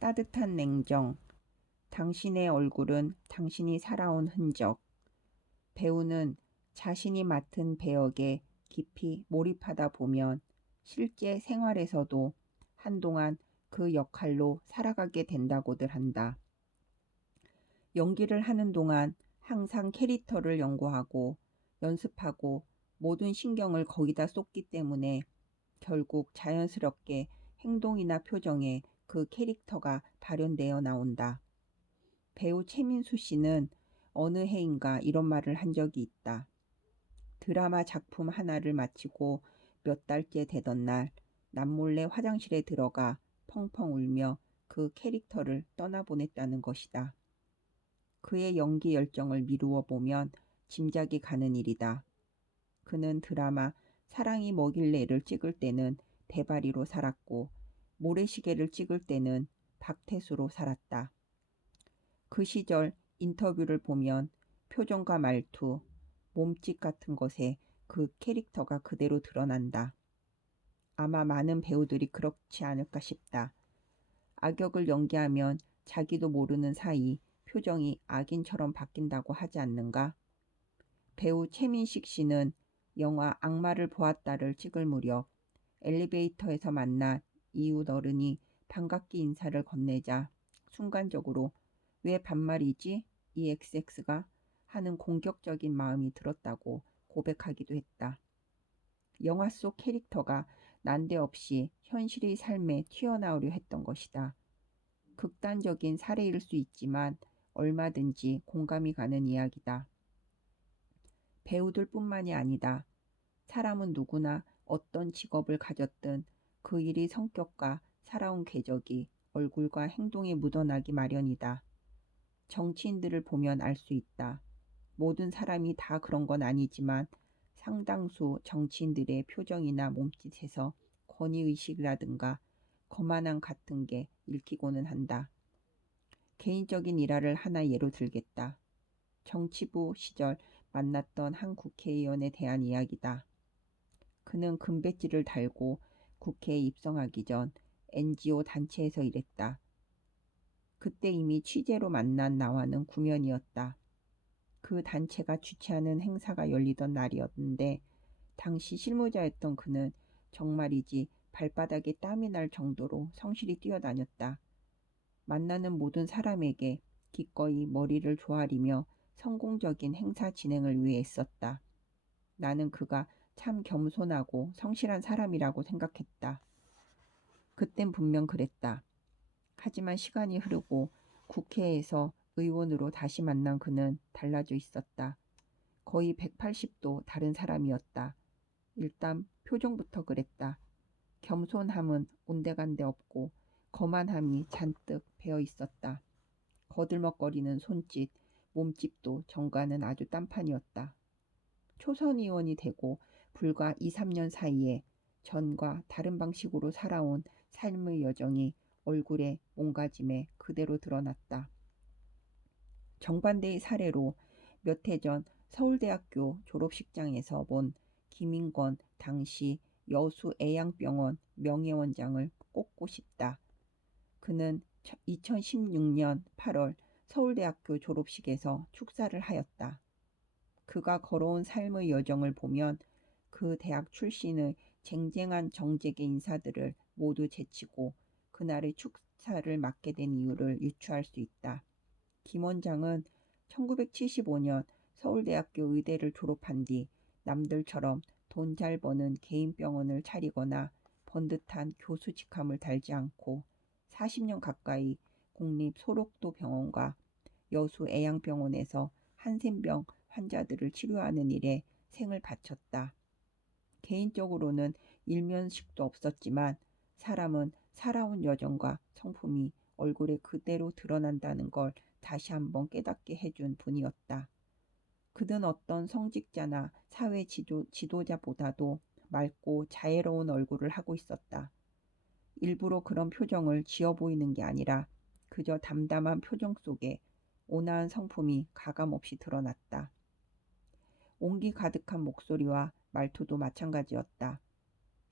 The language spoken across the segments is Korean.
따뜻한 냉정, 당신의 얼굴은 당신이 살아온 흔적. 배우는 자신이 맡은 배역에 깊이 몰입하다 보면 실제 생활에서도 한동안 그 역할로 살아가게 된다고들 한다. 연기를 하는 동안 항상 캐릭터를 연구하고 연습하고 모든 신경을 거기다 쏟기 때문에 결국 자연스럽게 행동이나 표정에 그 캐릭터가 발현되어 나온다. 배우 최민수 씨는 어느 해인가 이런 말을 한 적이 있다. 드라마 작품 하나를 마치고 몇 달째 되던 날 남몰래 화장실에 들어가 펑펑 울며 그 캐릭터를 떠나보냈다는 것이다. 그의 연기 열정을 미루어 보면 짐작이 가는 일이다. 그는 드라마 사랑이 뭐길래를 찍을 때는 대바리로 살았고 모래시계를 찍을 때는 박태수로 살았다. 그 시절 인터뷰를 보면 표정과 말투, 몸짓 같은 것에 그 캐릭터가 그대로 드러난다. 아마 많은 배우들이 그렇지 않을까 싶다. 악역을 연기하면 자기도 모르는 사이 표정이 악인처럼 바뀐다고 하지 않는가? 배우 최민식 씨는 영화 악마를 보았다를 찍을 무렵 엘리베이터에서 만난 이웃 어른이 반갑게 인사를 건네자 순간적으로 왜 반말이지? 이 XX가 하는 공격적인 마음이 들었다고 고백하기도 했다. 영화 속 캐릭터가 난데없이 현실의 삶에 튀어나오려 했던 것이다. 극단적인 사례일 수 있지만 얼마든지 공감이 가는 이야기다. 배우들뿐만이 아니다. 사람은 누구나 어떤 직업을 가졌든 그 일의 성격과 살아온 궤적이 얼굴과 행동에 묻어나기 마련이다. 정치인들을 보면 알 수 있다. 모든 사람이 다 그런 건 아니지만 상당수 정치인들의 표정이나 몸짓에서 권위의식이라든가 거만함 같은 게 읽히고는 한다. 개인적인 일화를 하나 예로 들겠다. 정치부 시절 만났던 한 국회의원에 대한 이야기다. 그는 금배지를 달고 국회에 입성하기 전 NGO 단체에서 일했다. 그때 이미 취재로 만난 나와는 구면이었다. 그 단체가 주최하는 행사가 열리던 날이었는데 당시 실무자였던 그는 정말이지 발바닥에 땀이 날 정도로 성실히 뛰어다녔다. 만나는 모든 사람에게 기꺼이 머리를 조아리며 성공적인 행사 진행을 위해 애썼다. 나는 그가 참 겸손하고 성실한 사람이라고 생각했다. 그땐 분명 그랬다. 하지만 시간이 흐르고 국회에서 의원으로 다시 만난 그는 달라져 있었다. 거의 180도 다른 사람이었다. 일단 표정부터 그랬다. 겸손함은 온데간데 없고 거만함이 잔뜩 배어 있었다. 거들먹거리는 손짓, 몸집도 정과는 아주 딴판이었다. 초선 의원이 되고 불과 2, 3년 사이에 전과 다른 방식으로 살아온 삶의 여정이 얼굴에 몸가짐에 그대로 드러났다. 정반대의 사례로 몇 해 전 서울대학교 졸업식장에서 본 김인권 당시 여수애양병원 명예원장을 꼽고 싶다. 그는 2016년 8월 서울대학교 졸업식에서 축사를 하였다. 그가 걸어온 삶의 여정을 보면 그 대학 출신의 쟁쟁한 정재계 인사들을 모두 제치고 그날의 축사를 맡게 된 이유를 유추할 수 있다. 김 원장은 1975년 서울대학교 의대를 졸업한 뒤 남들처럼 돈 잘 버는 개인 병원을 차리거나 번듯한 교수 직함을 달지 않고 40년 가까이 국립 소록도 병원과 여수 애양병원에서 한센병 환자들을 치료하는 일에 생을 바쳤다. 개인적으로는 일면식도 없었지만 사람은 살아온 여정과 성품이 얼굴에 그대로 드러난다는 걸 다시 한번 깨닫게 해준 분이었다. 그는 어떤 성직자나 사회 지도자보다도 맑고 자애로운 얼굴을 하고 있었다. 일부러 그런 표정을 지어 보이는 게 아니라 그저 담담한 표정 속에 온화한 성품이 가감없이 드러났다. 온기 가득한 목소리와 말투도 마찬가지였다.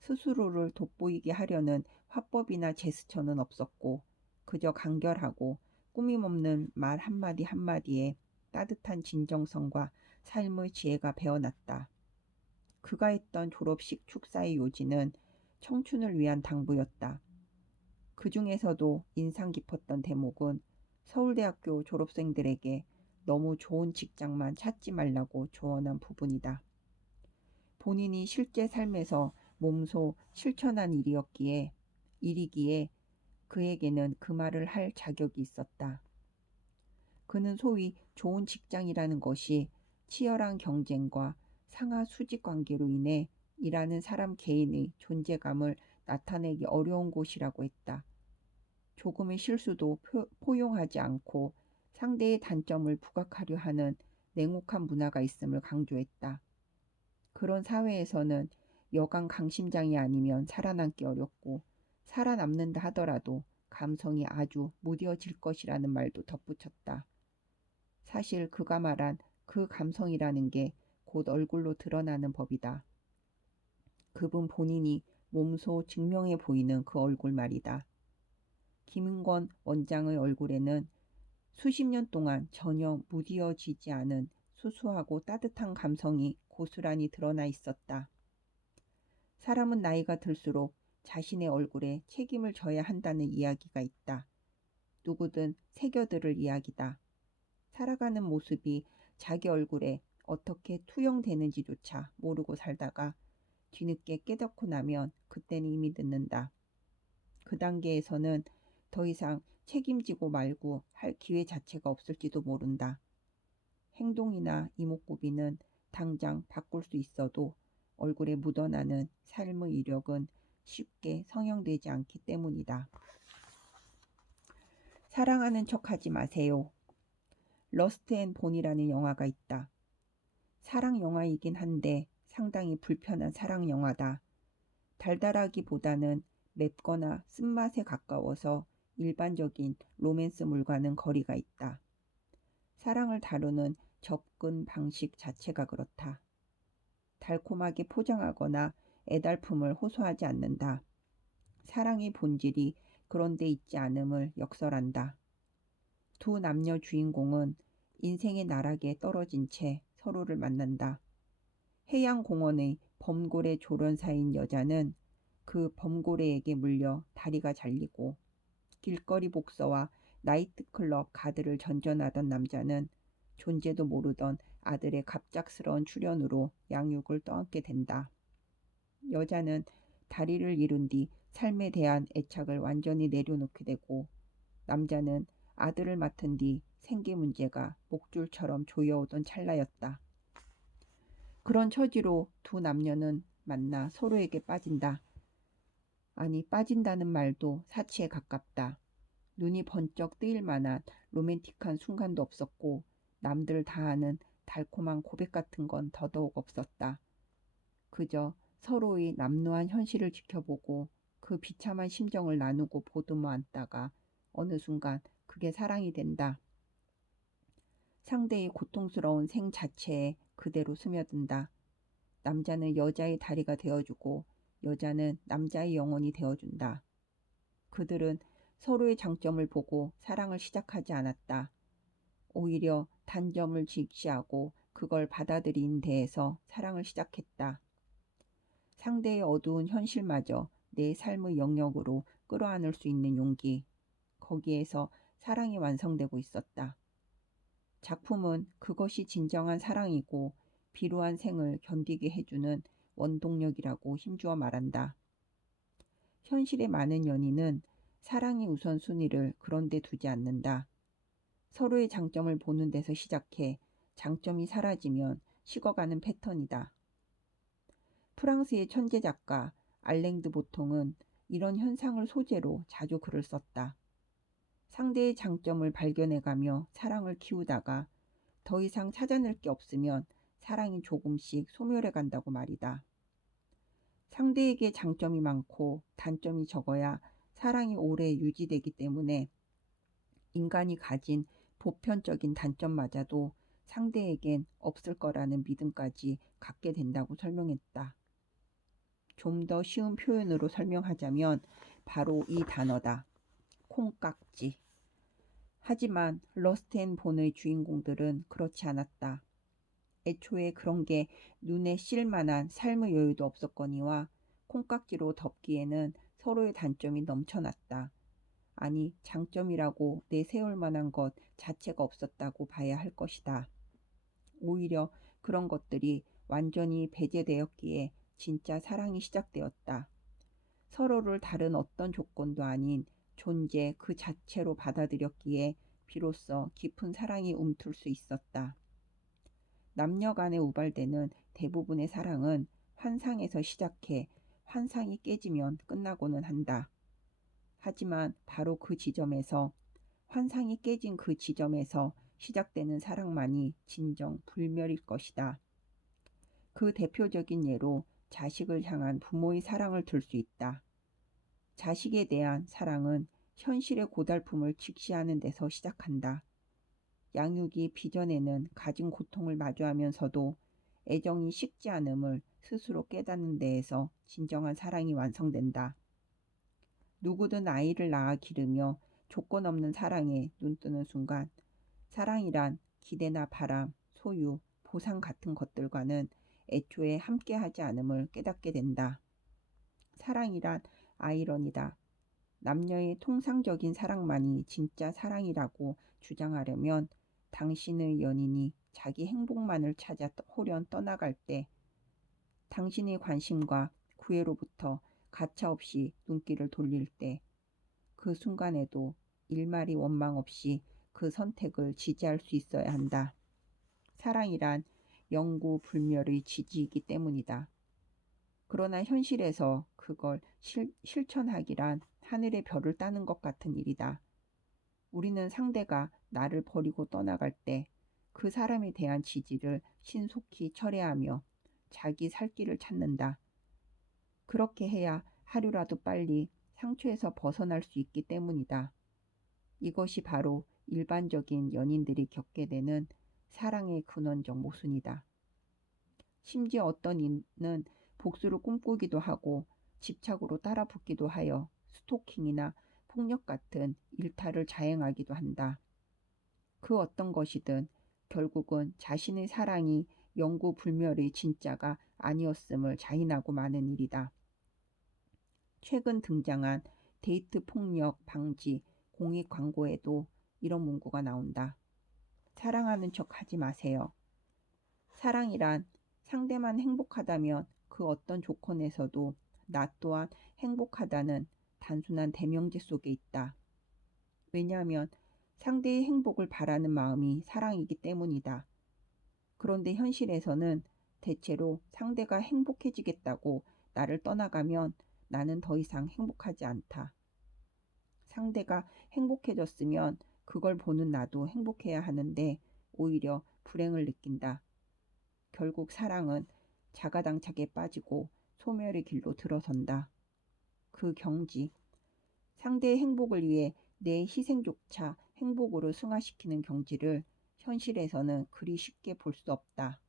스스로를 돋보이게 하려는 화법이나 제스처는 없었고 그저 간결하고 꾸밈없는 말 한마디 한마디에 따뜻한 진정성과 삶의 지혜가 배어났다. 그가 했던 졸업식 축사의 요지는 청춘을 위한 당부였다. 그 중에서도 인상 깊었던 대목은 서울대학교 졸업생들에게 너무 좋은 직장만 찾지 말라고 조언한 부분이다. 본인이 실제 삶에서 몸소 실천한 일이기에 그에게는 그 말을 할 자격이 있었다. 그는 소위 좋은 직장이라는 것이 치열한 경쟁과 상하 수직 관계로 인해 일하는 사람 개인의 존재감을 나타내기 어려운 곳이라고 했다. 조금의 실수도 포용하지 않고 상대의 단점을 부각하려 하는 냉혹한 문화가 있음을 강조했다. 그런 사회에서는 여간 강심장이 아니면 살아남기 어렵고 살아남는다 하더라도 감성이 아주 무뎌질 것이라는 말도 덧붙였다. 사실 그가 말한 그 감성이라는 게 곧 얼굴로 드러나는 법이다. 그분 본인이 몸소 증명해 보이는 그 얼굴 말이다. 김은권 원장의 얼굴에는 수십 년 동안 전혀 무디어지지 않은 수수하고 따뜻한 감성이 고스란히 드러나 있었다. 사람은 나이가 들수록 자신의 얼굴에 책임을 져야 한다는 이야기가 있다. 누구든 새겨들을 이야기다. 살아가는 모습이 자기 얼굴에 어떻게 투영되는지조차 모르고 살다가 뒤늦게 깨닫고 나면 그때는 이미 늦는다. 그 단계에서는 더 이상 책임지고 말고 할 기회 자체가 없을지도 모른다. 행동이나 이목구비는 당장 바꿀 수 있어도 얼굴에 묻어나는 삶의 이력은 쉽게 성형되지 않기 때문이다. 사랑하는 척하지 마세요. 러스트 앤 본이라는 영화가 있다. 사랑 영화이긴 한데 상당히 불편한 사랑 영화다. 달달하기보다는 맵거나 쓴맛에 가까워서 일반적인 로맨스물과는 거리가 있다. 사랑을 다루는 접근 방식 자체가 그렇다. 달콤하게 포장하거나 애달픔을 호소하지 않는다. 사랑의 본질이 그런 데 있지 않음을 역설한다. 두 남녀 주인공은 인생의 나락에 떨어진 채 서로를 만난다. 해양공원의 범고래 조련사인 여자는 그 범고래에게 물려 다리가 잘리고 길거리 복서와 나이트클럽 가드를 전전하던 남자는 존재도 모르던 아들의 갑작스러운 출현으로 양육을 떠안게 된다. 여자는 다리를 잃은 뒤 삶에 대한 애착을 완전히 내려놓게 되고 남자는 아들을 맡은 뒤 생계 문제가 목줄처럼 조여오던 찰나였다. 그런 처지로 두 남녀는 만나 서로에게 빠진다. 아니, 빠진다는 말도 사치에 가깝다. 눈이 번쩍 뜨일 만한 로맨틱한 순간도 없었고 남들 다 아는 달콤한 고백 같은 건 더더욱 없었다. 그저 서로의 남루한 현실을 지켜보고 그 비참한 심정을 나누고 보듬어 안다가 어느 순간 그게 사랑이 된다. 상대의 고통스러운 생 자체에 그대로 스며든다. 남자는 여자의 다리가 되어주고 여자는 남자의 영혼이 되어준다. 그들은 서로의 장점을 보고 사랑을 시작하지 않았다. 오히려 단점을 직시하고 그걸 받아들인 데에서 사랑을 시작했다. 상대의 어두운 현실마저 내 삶의 영역으로 끌어안을 수 있는 용기. 거기에서 사랑이 완성되고 있었다. 작품은 그것이 진정한 사랑이고 비루한 생을 견디게 해주는 원동력이라고 힘주어 말한다. 현실의 많은 연인은 사랑이 우선순위를 그런 데 두지 않는다. 서로의 장점을 보는 데서 시작해 장점이 사라지면 식어가는 패턴이다. 프랑스의 천재 작가 알랭드 보통은 이런 현상을 소재로 자주 글을 썼다. 상대의 장점을 발견해가며 사랑을 키우다가 더 이상 찾아낼 게 없으면 사랑이 조금씩 소멸해 간다고 말이다. 상대에게 장점이 많고 단점이 적어야 사랑이 오래 유지되기 때문에 인간이 가진 보편적인 단점마저도 상대에겐 없을 거라는 믿음까지 갖게 된다고 설명했다. 좀 더 쉬운 표현으로 설명하자면 바로 이 단어다. 콩깍지. 하지만 러스트 앤 본의 주인공들은 그렇지 않았다. 애초에 그런 게 눈에 띌 만한 삶의 여유도 없었거니와 콩깍지로 덮기에는 서로의 단점이 넘쳐났다. 아니, 장점이라고 내세울 만한 것 자체가 없었다고 봐야 할 것이다. 오히려 그런 것들이 완전히 배제되었기에 진짜 사랑이 시작되었다. 서로를 다른 어떤 조건도 아닌 존재 그 자체로 받아들였기에 비로소 깊은 사랑이 움틀 수 있었다. 남녀 간에 우발되는 대부분의 사랑은 환상에서 시작해 환상이 깨지면 끝나고는 한다. 하지만 바로 그 지점에서, 환상이 깨진 그 지점에서 시작되는 사랑만이 진정 불멸일 것이다. 그 대표적인 예로 자식을 향한 부모의 사랑을 들 수 있다. 자식에 대한 사랑은 현실의 고달픔을 직시하는 데서 시작한다. 양육이 빚어내는 가진 고통을 마주하면서도 애정이 식지 않음을 스스로 깨닫는 데에서 진정한 사랑이 완성된다. 누구든 아이를 낳아 기르며 조건 없는 사랑에 눈뜨는 순간 사랑이란 기대나 바람, 소유, 보상 같은 것들과는 애초에 함께하지 않음을 깨닫게 된다. 사랑이란 아이러니다. 남녀의 통상적인 사랑만이 진짜 사랑이라고 주장하려면 당신의 연인이 자기 행복만을 찾아 홀연 떠나갈 때, 당신의 관심과 구애로부터 가차없이 눈길을 돌릴 때, 그 순간에도 일말이 원망 없이 그 선택을 지지할 수 있어야 한다. 사랑이란 영구 불멸의 지지이기 때문이다. 그러나 현실에서 그걸 실천하기란 하늘의 별을 따는 것 같은 일이다. 우리는 상대가 나를 버리고 떠나갈 때 그 사람에 대한 지지를 신속히 철회하며 자기 살 길을 찾는다. 그렇게 해야 하루라도 빨리 상처에서 벗어날 수 있기 때문이다. 이것이 바로 일반적인 연인들이 겪게 되는 사랑의 근원적 모순이다. 심지어 어떤 이는 복수를 꿈꾸기도 하고 집착으로 따라붙기도 하여 스토킹이나 폭력 같은 일탈을 자행하기도 한다. 그 어떤 것이든 결국은 자신의 사랑이 영구 불멸의 진짜가 아니었음을 자인하고 마는 일이다. 최근 등장한 데이트 폭력 방지 공익 광고에도 이런 문구가 나온다. 사랑하는 척 하지 마세요. 사랑이란 상대만 행복하다면 그 어떤 조건에서도 나 또한 행복하다는 단순한 대명제 속에 있다. 왜냐하면 상대의 행복을 바라는 마음이 사랑이기 때문이다. 그런데 현실에서는 대체로 상대가 행복해지겠다고 나를 떠나가면 나는 더 이상 행복하지 않다. 상대가 행복해졌으면 그걸 보는 나도 행복해야 하는데 오히려 불행을 느낀다. 결국 사랑은 자가당착에 빠지고 소멸의 길로 들어선다. 그 경지, 상대의 행복을 위해 내 희생조차 행복으로 승화시키는 경지를 현실에서는 그리 쉽게 볼 수 없다.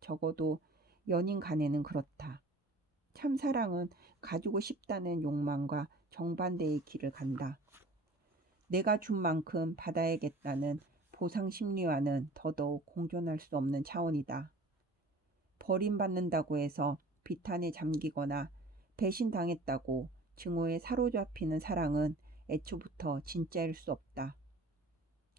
적어도 연인 간에는 그렇다. 참사랑은 가지고 싶다는 욕망과 정반대의 길을 간다. 내가 준 만큼 받아야겠다는 보상 심리와는 더더욱 공존할 수 없는 차원이다. 버림받는다고 해서 비탄에 잠기거나 배신당했다고 증오에 사로잡히는 사랑은 애초부터 진짜일 수 없다.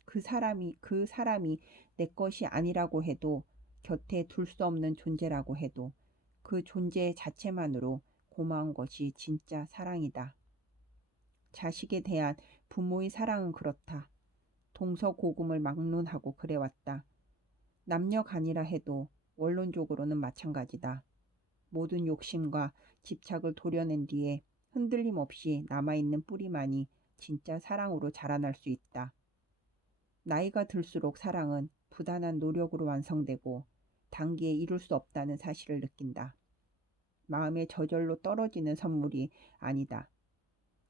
그 사람이 내 것이 아니라고 해도, 곁에 둘 수 없는 존재라고 해도 그 존재 자체만으로 고마운 것이 진짜 사랑이다. 자식에 대한 부모의 사랑은 그렇다. 동서고금을 막론하고 그래왔다. 남녀 간이라 해도 원론적으로는 마찬가지다. 모든 욕심과 집착을 도려낸 뒤에 흔들림 없이 남아있는 뿌리만이 진짜 사랑으로 자라날 수 있다. 나이가 들수록 사랑은 부단한 노력으로 완성되고 단기에 이룰 수 없다는 사실을 느낀다. 마음에 저절로 떨어지는 선물이 아니다.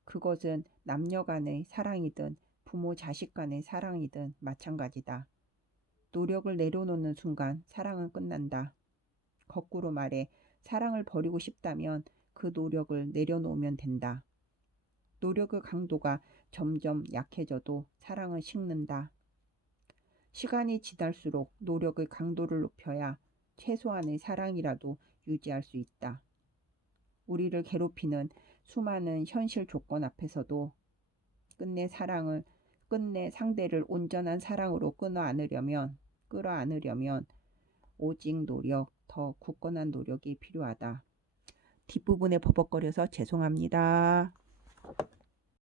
그것은 남녀 간의 사랑이든 부모 자식 간의 사랑이든 마찬가지다. 노력을 내려놓는 순간 사랑은 끝난다. 거꾸로 말해 사랑을 버리고 싶다면 그 노력을 내려놓으면 된다. 노력의 강도가 점점 약해져도 사랑은 식는다. 시간이 지날수록 노력의 강도를 높여야 최소한의 사랑이라도 유지할 수 있다. 우리를 괴롭히는 수많은 현실 조건 앞에서도 끝내 상대를 온전한 사랑으로 끌어안으려면 오직 노력, 더 굳건한 노력이 필요하다. 뒷부분에 버벅거려서 죄송합니다.